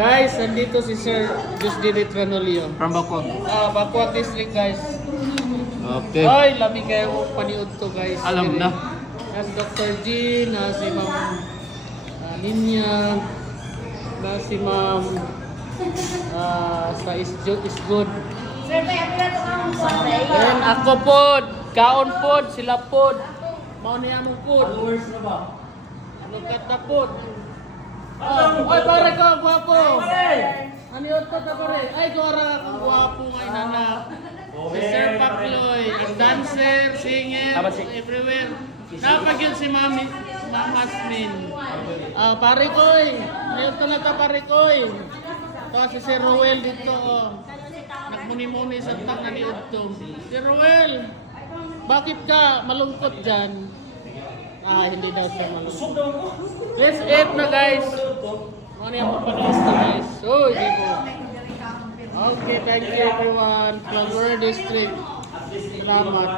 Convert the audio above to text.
Guys, nandito si Sir Jusdinit Ranolio. From Bacol. Bacuag District, guys. Okay. Ay, lami kayo paniud to, guys. Alam na. Yan, Dr. G, na si Ma'am Ninya, na si Ma'am sa is good. Sir, may ako na ito kang sa Then ako pod, kaon pod, sila pod. Mao niya mo pod. Look at the pod. Ay, pare ko, gwapo. Ano yun to, pare? Ay, gora kang gwapo ngayon, nana. Si Sir Pacloy, ang dancer, singer, everywhere. Napag yun si Ma'am Asmin. Pare ko eh. Ngayon to na ta, pare ko eh. Ito si Sir Roel dito, oh. Nagmuni-muni sa tang na ni Udto. Sir Roel, bakit ka malungkot dyan? Hindi daw siya malungkot. Let's eat na, guys. Ano yung papanista, guys? Oh, hindi po. Okay, thank you everyone. Flagler District. Salamat.